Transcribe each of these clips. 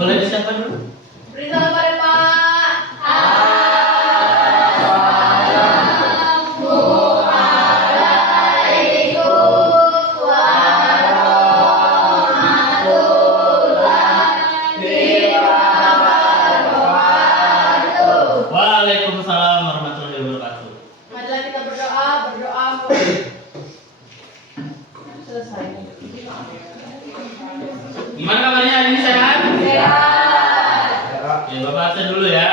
Boleh disiapkan dulu. Berita kepada Pak. Waalaikumsalam warahmatullahi wabarakatuh. Marilah kita berdoa selesai. Gimana kabarnya hari ini, sehat? Sehat. Oke, Bapak absen dulu ya.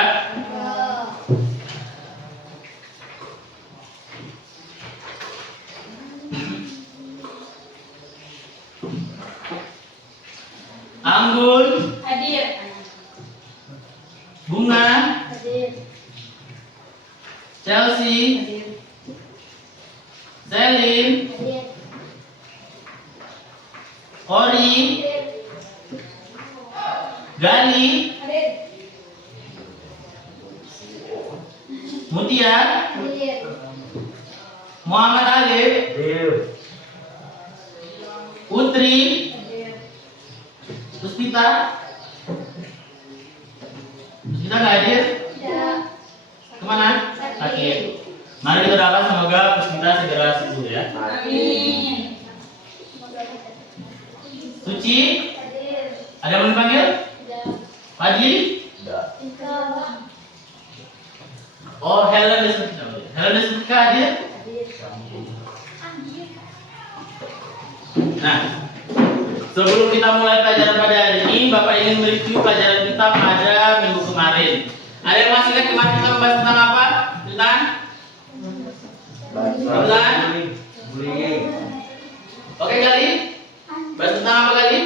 Anggun, Hadir. Bunga, Hadir. Chelsea, Hadir. Selin, Hadir. Ori, Gali, Hadir. Mutia, Hadir. Muhammad Alif, Putri, Hadir. Puspita. Puspita nggak hadir? Tidak. Kemana? Sakit. Mari kita doakan semoga Puspita segera sembuh ya. Amin. Suci, Hadir. ada yang mau dipanggil? Tidak. Haji? Tidak. Oh, Helen Desmika. Helen Desmika hadir? Hadir. Nah, sebelum kita mulai pelajaran pada hari ini, Bapak ingin mereview pelajaran kita pada minggu kemarin. Ada yang masih ingat kemarin kita membahas tentang apa? Tentang? Oke kali? Bahas tentang apa kali?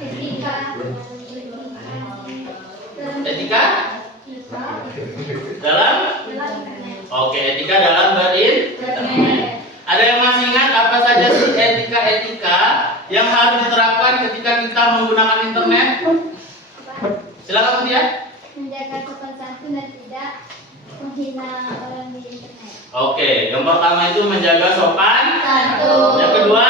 Etika. Etika? Dalam? Oke, etika dalam berinternet. Ada yang masih ingat apa saja sih etika-etika yang harus diterapkan ketika kita menggunakan internet? Silakan Mutia. Menjaga sopan santun dan tidak menghina orang di internet. Oke, yang pertama itu menjaga sopan Santun. Yang kedua,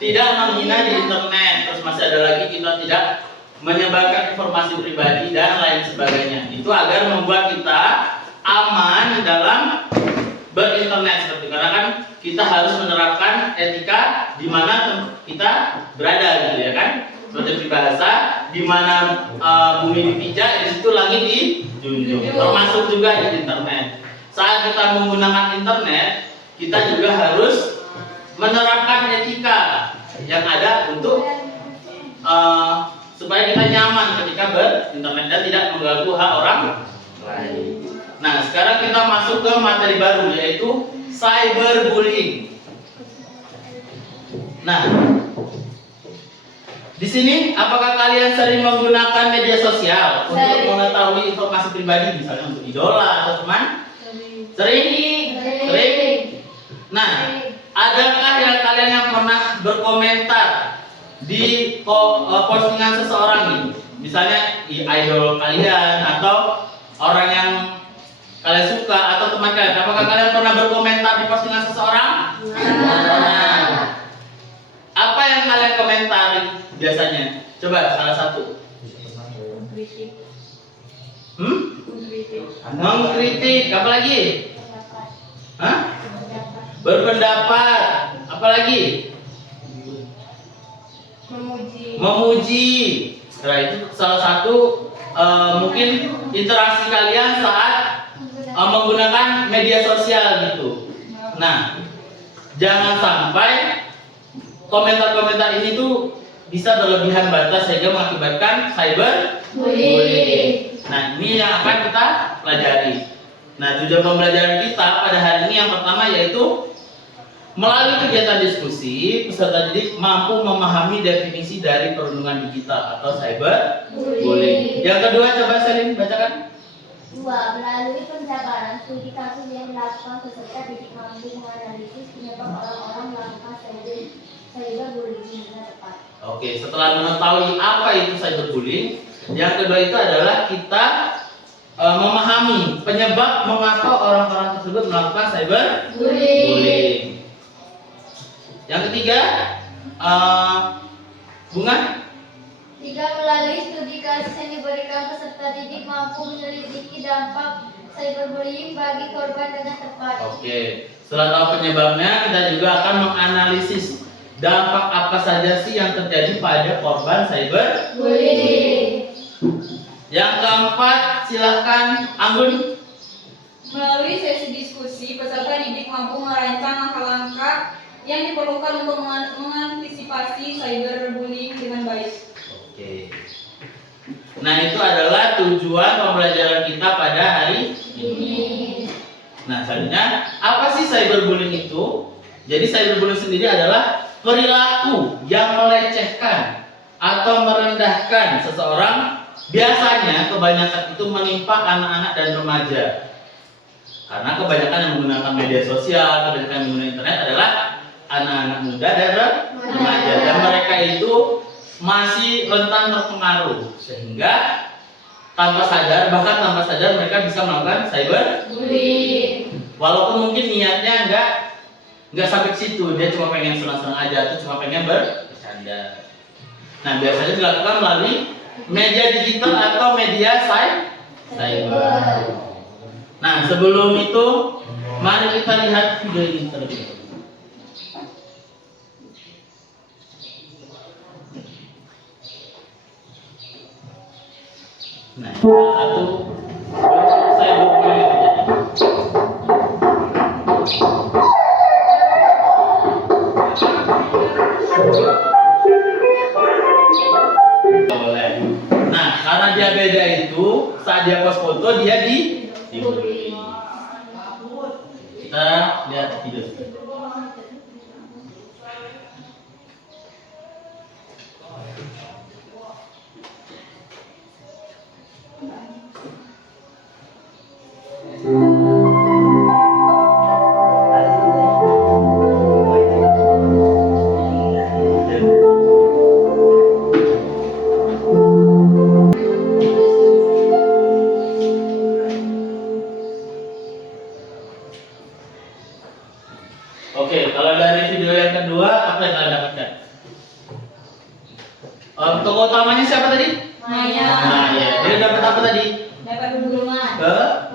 tidak menghina di internet. Terus masih ada lagi kita tidak menyebarkan informasi pribadi dan lain sebagainya. Itu agar membuat kita aman dalam berinternet seperti karena kan kita harus menerapkan etika di mana kita berada gitu ya kan. Seperti bahasa di mana bumi dipijak, di situ langit dijunjung. Termasuk juga di internet. Saat kita menggunakan internet, kita juga harus menerapkan etika yang ada untuk supaya kita nyaman ketika berinternet dan tidak mengganggu hak orang lain. Nah, sekarang kita masuk ke materi baru yaitu cyberbullying. Nah, di sini apakah kalian sering menggunakan media sosial untuk mengetahui informasi pribadi misalnya untuk idola atau teman? Sering? Sering. Nah, adakah yang kalian yang pernah berkomentar di postingan seseorang ini? Misalnya idol kalian atau orang yang kalian suka atau teman kalian. Apakah kalian pernah berkomentar di postingan seseorang? Nah, apa yang kalian komentari biasanya? Coba salah satu. Mengkritik. Mengkritik. Apa lagi? Hah? Berpendapat. Apa lagi? Memuji. Memuji. Nah, itu salah satu mungkin interaksi kalian saat menggunakan media sosial gitu. Nah, jangan sampai komentar-komentar ini tuh bisa berlebihan batas sehingga mengakibatkan cyberbullying. Nah, ini yang akan kita pelajari. Nah, tujuan pembelajaran kita pada hari ini yang pertama yaitu melalui kegiatan diskusi, peserta didik mampu memahami definisi dari perundungan digital atau cyberbullying. Yang kedua, coba Selin bacakan. 2. Melalui penjabaran studi kasus yang dilakukan peserta didik mampu menganalisis penyebab orang-orang melakukan cyberbullying dengan tepat. Oke, setelah mengetahui apa itu cyberbullying, yang kedua itu adalah kita memahami penyebab mengapa orang-orang tersebut melakukan cyberbullying. Yang ketiga, Bunga, melalui studi kasus yang diberikan peserta didik mampu menyelidiki dampak cyberbullying bagi korban dengan tepat. Oke, setelah tahu penyebabnya, kita juga akan menganalisis dampak apa saja sih yang terjadi pada korban cyberbullying. Yang keempat, silahkan Anggun. Melalui sesi diskusi, peserta didik mampu merancang langkah-langkah yang diperlukan untuk mengantisipasi cyberbullying dengan baik. Oke. Nah, itu adalah tujuan pembelajaran kita pada hari ini. Nah, selanjutnya, apa sih cyberbullying itu? Jadi cyberbullying sendiri adalah perilaku yang melecehkan atau merendahkan seseorang. Biasanya kebanyakan itu menimpa anak-anak dan remaja. Karena kebanyakan yang menggunakan media sosial, kebanyakan yang menggunakan internet adalah anak-anak muda dan remaja. Dan mereka itu masih rentan terpengaruh. Sehingga tanpa sadar, bahkan tanpa sadar mereka bisa melakukan cyberbullying. Walaupun mungkin niatnya enggak sampai ke situ, dia cuma pengen senang-senang aja, atau cuma pengen bercanda. Nah, biasanya dilakukan melalui media digital atau media cyber. Nah, sebelum itu, mari kita lihat video ini terlebih dahulu. Nah, satu cyberbullying boleh. Nah, karena dia beda itu, saat dia post foto dia dibully. Kita lihat video. Oke, kalau dari video yang kedua, apa yang kalian dapatkan? Tokoh utamanya siapa tadi? Maya. Nah, ya. Dia dapat apa tadi? Dapat hubungan.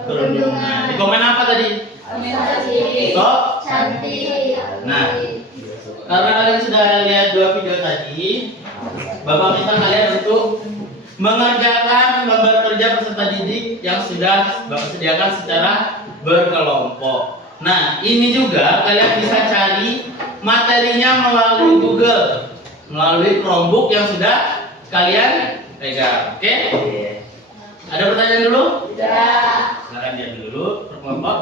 Kerudungan. Di komen apa tadi? Cantik. Kok? Cantik. Nah, karena kalian sudah lihat dua video tadi, Bapak minta kalian untuk mengerjakan lembar kerja peserta didik yang sudah Bapak sediakan secara berkelompok. Nah, ini juga kalian bisa cari materinya melalui Google, melalui Chromebook yang sudah kalian pegang. Oke? Ada pertanyaan dulu? Ya. Silakan lihat dulu per kelompok.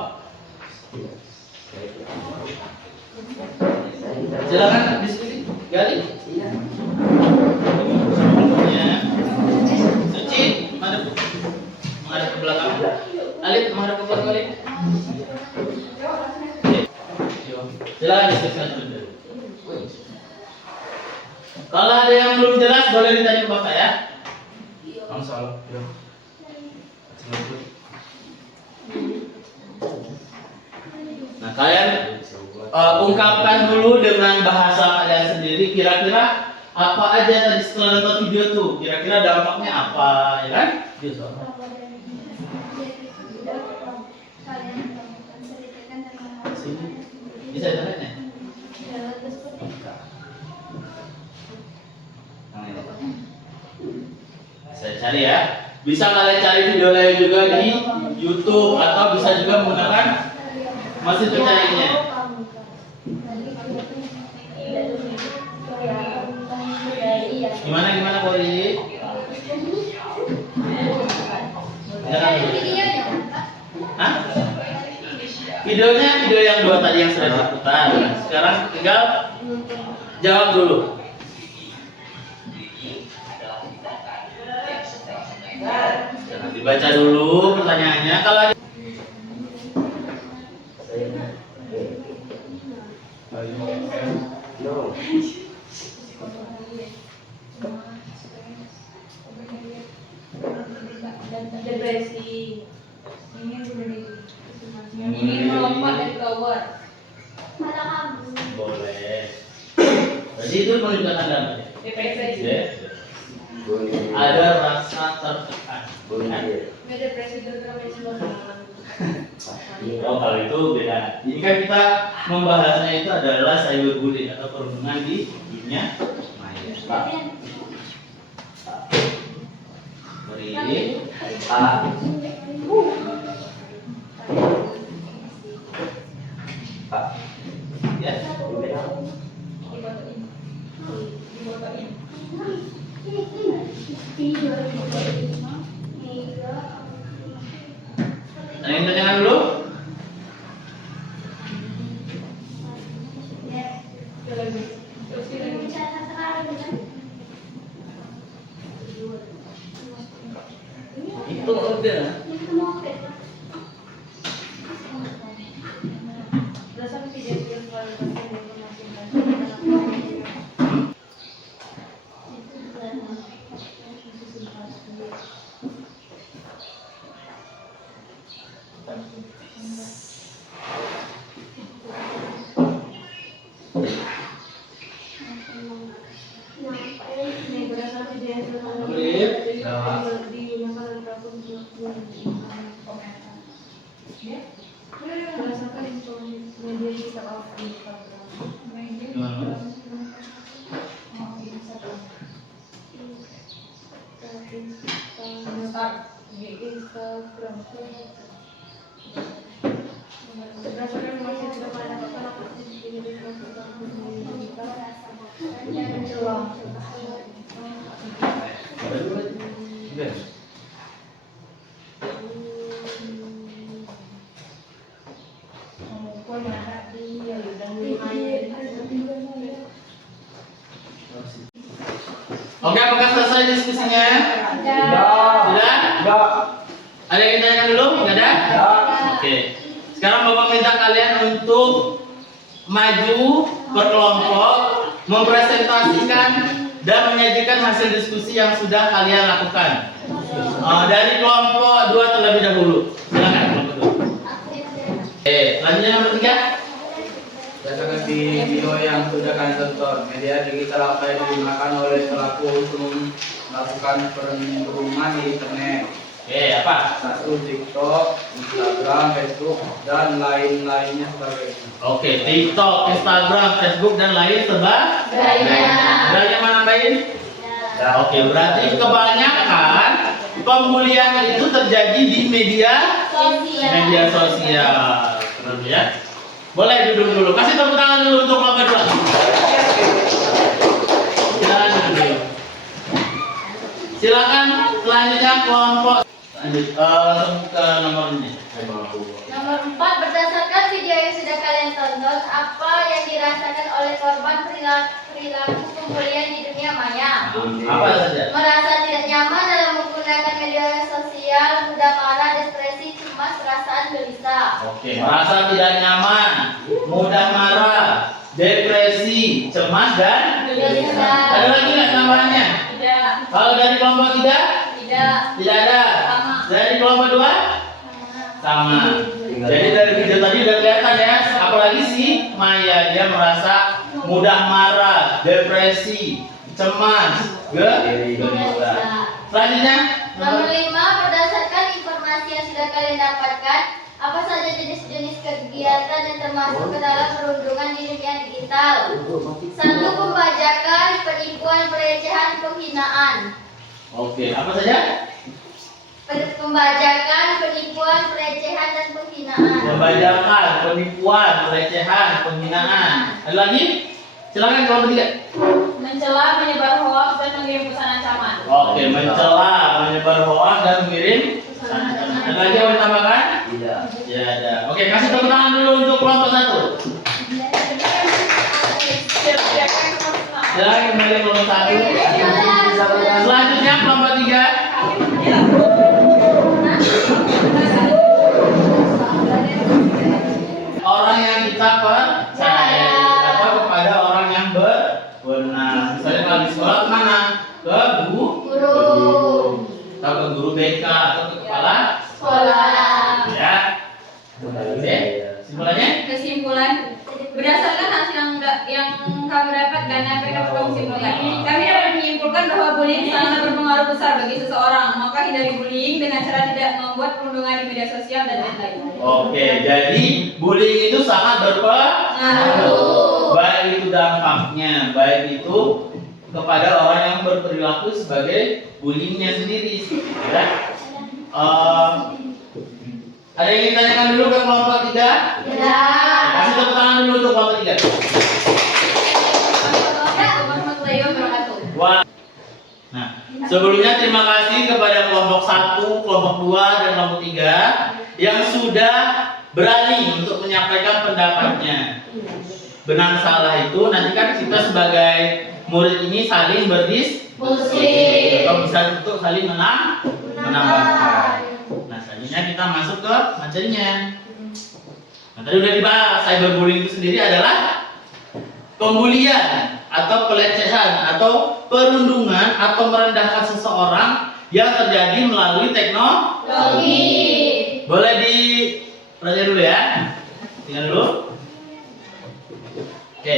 Silakan diskusi. Gali. Ya. Suci, menghadap ke belakang. Alif, menghadap ke belakang Alif. Silakan diskusikan dulu. Kalau ada yang belum jelas boleh ditanya ke Bapak ya. Langsung. Nah, kalian ungkapkan dulu dengan bahasa kalian sendiri kira-kira apa aja tadi setelah nonton video tuh, kira-kira dampaknya apa, ya kan? Sini. Bisa dengarnya? Saya cari ya. Bisa kalian cari video lain juga di YouTube atau bisa juga menggunakan mesin pencariannya. Gimana Poli? Jangan dulu. Hah? Videonya video yang dua tadi yang sudah diputar. Sekarang tinggal jawab dulu. Jangan dibaca dulu pertanyaannya. Kalau ada depresi, ingin melompat dari tower. boleh. Jadi itu menunjukkan tanda apa ya? Depresi. Ya. ada rasa tertekan. Depresi terkena Oh, kalau itu beda. Ini kan kita membahasnya itu adalah cyberbullying atau perundungan di dunia maya. Pak. Beri A. Pak. Ya. Ada yang tanyakan dulu? Itu udah. Oke, apakah selesai diskusinya? Sudah? Ada yang ditanyakan dulu? Nggak ada? Oke. Sekarang Bapak minta kalian untuk maju berkelompok, mempresentasikan dan menyajikan hasil diskusi yang sudah kalian lakukan. Dari kelompok 2 terlebih dahulu. Silakan kelompok 2. Selanjutnya nomor 3. Berdasarkan video yang sudah kalian tonton, media digital apa yang digunakan oleh pelaku untuk melakukan perundungan di internet? Apa? 1. TikTok, Instagram, Facebook, dan lain-lainnya sebagainya. Oke, TikTok, Instagram, Facebook dan lain sebagainya. Ada yang mau nambahin? Ya, oke, berarti kebanyakan pembulian itu terjadi di media sosial. Terus ya. Boleh duduk dulu. Kasih tepuk tangan dulu untuk kelompok 2. Silakan duduk dulu. Silakan selanjutnya kelompok lanjut langsung ke nomor ini. Nomor 4, berdasarkan video yang sudah kalian tonton, apa yang dirasakan oleh korban perilaku pembulian di dunia maya? Apa saja? Merasa tidak nyaman dalam menggunakan media sosial, mudah marah, depresi, cemas, perasaan gelisah. Oke, merasa tidak nyaman, mudah marah, depresi, cemas dan Gelisah. ada lagi nggak tambahannya? Tidak. Kalau dari kelompok 3? Tidak. Tidak ada. Sama. Dari kelompok 2? Sama. Jadi dari video tadi udah kelihatan ya, apalagi si Maya dia merasa mudah marah, depresi, cemas, gelisah. Selanjutnya Nomor 5, berdasarkan informasi yang sudah kalian dapatkan, apa saja jenis-jenis kegiatan yang termasuk ke dalam perundungan di dunia digital? 1. Pembajakan, penipuan, pelecehan, penghinaan. Oke, apa saja? Pembajakan, penipuan, pelecehan, dan penghinaan. Pembajakan, penipuan, pelecehan, penghinaan. Ada lagi? Silakan kelompok 3. Mencela, menyebar hoax dan mengirim pesan ancaman. Oke, mencela, menyebar hoax dan mengirim pesan ancaman. Ada lagi yang mau ditambahkan? Tidak. Ya ada. Oke, kasih tepuk tangan dulu untuk kelompok 1. Silakan kembali ke kelompok 1. Selanjutnya kelompok 3. Orang yang kita percaya atau kepada orang yang benar. Misalnya kalau di sekolah kemana? Ke Guru. atau ke guru BK atau ke kepala Sekolah. ya. Oke. Simpulannya? Kesimpulan, berdasarkan hasil yang kami dapatkan, apa yang dapat kami simpulkan? Kami dapat menyimpulkan bahwa bullying sangat berpengaruh sangat besar bagi seseorang. Maka hindari bullying dengan cara tidak membuat perundungan di media sosial dan lain-lain. Oke, jadi bullying itu sangat berpengaruh. Baik itu dampaknya, baik itu kepada orang yang berperilaku sebagai bullyingnya sendiri. Ya. Ada yang ingin tanyakan dulu ke kelompok 3? Ya. Kasih tepuk tangan dulu untuk kelompok 3. Warahmatullahi wabarakatuh. Wah. Nah, sebelumnya terima kasih kepada kelompok 1, kelompok 2, dan kelompok 3 yang sudah berani untuk menyampaikan pendapatnya. Benar salah itu nanti kan kita sebagai murid ini saling berdiskusi atau bisa untuk saling menambahkan. Nah, selanjutnya kita masuk ke materinya. Nah, tadi udah dibahas, cyberbullying itu sendiri adalah pembulian atau pelecehan atau perundungan atau merendahkan seseorang yang terjadi melalui teknologi. Boleh dipelajari dulu ya. Tinggal dulu. Oke.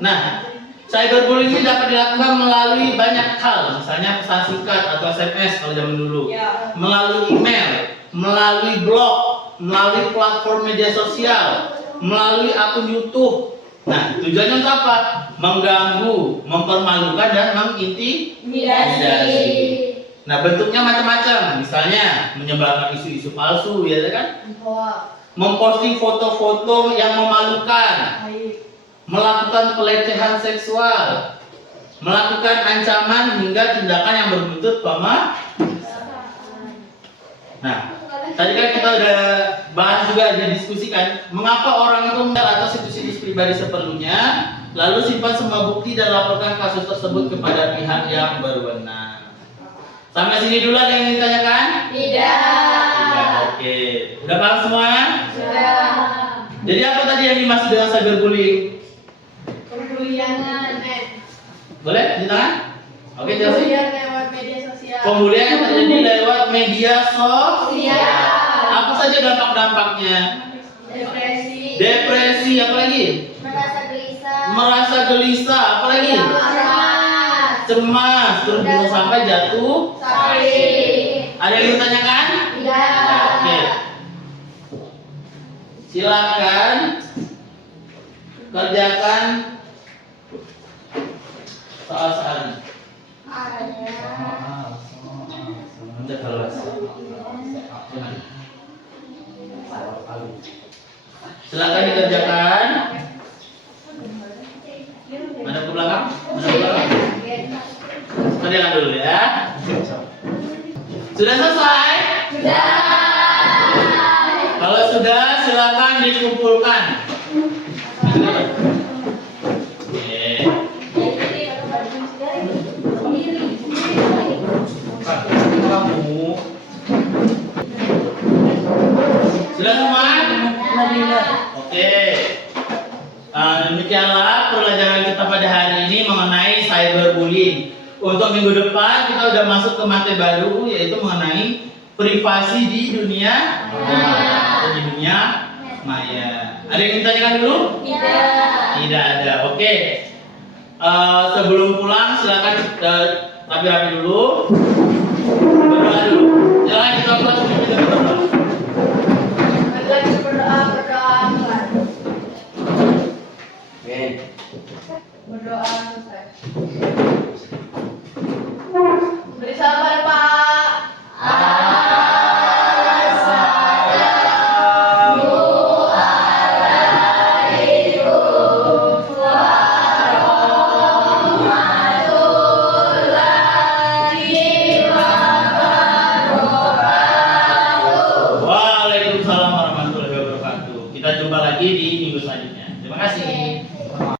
Nah, cyberbullying ini dapat dilakukan melalui banyak hal, misalnya pesan singkat atau SMS kalau zaman dulu, Ya. melalui email, melalui blog, melalui platform media sosial, melalui akun YouTube. Nah, tujuannya untuk apa? Mengganggu, mempermalukan dan mengintimidasi. Nah, bentuknya macam-macam, misalnya menyebarkan isu-isu palsu, ya kan? Memposting foto-foto yang memalukan, melakukan pelecehan seksual, melakukan ancaman hingga tindakan yang berbuntut Nah, tadi kan kita udah bahas juga, didiskusikan mengapa orang itu atau situs-situs pribadi seperlunya, lalu simpan semua bukti dan laporkan kasus tersebut kepada pihak yang berwenang. Sampai sini dulu ada yang ingin ditanyakan? Tidak. Oke, udah paham semua? Sudah. Jadi apa tadi yang dimaksud dengan cyberbullying? Boleh ditanyakan? Oke, jelasin. lewat media sosial. Pembulian yang terjadi lewat media sosial. Apa saja dampak-dampaknya? Depresi, apa lagi? Merasa gelisah, apa lagi? Cemas, terus bisa sampai jatuh. Ada yang ditanyakan? Oke. Silakan kerjakan soal-soalnya. Silakan dikerjakan. Ada ke belakang? Kerjakan dulu ya. Sudah selesai? Kalau sudah, silakan dikumpulkan. Oke. Kamu sudah semua? Oke. Demikianlah pelajaran kita pada hari ini mengenai cyberbullying. Untuk minggu depan kita udah masuk ke materi baru, yaitu mengenai privasi di dunia maya. Ada yang ditanyakan dulu? Tidak ada. Oke. Sebelum pulang silakan rapi-rapi dulu. Berdoa dulu. Silakan kita pulang sebelum kita berdoa. Oke. Berdoa selesai. Beri sabar, Pak. Waalaikumsalam warahmatullahi wabarakatuh. Kita jumpa lagi di minggu selanjutnya. Terima kasih.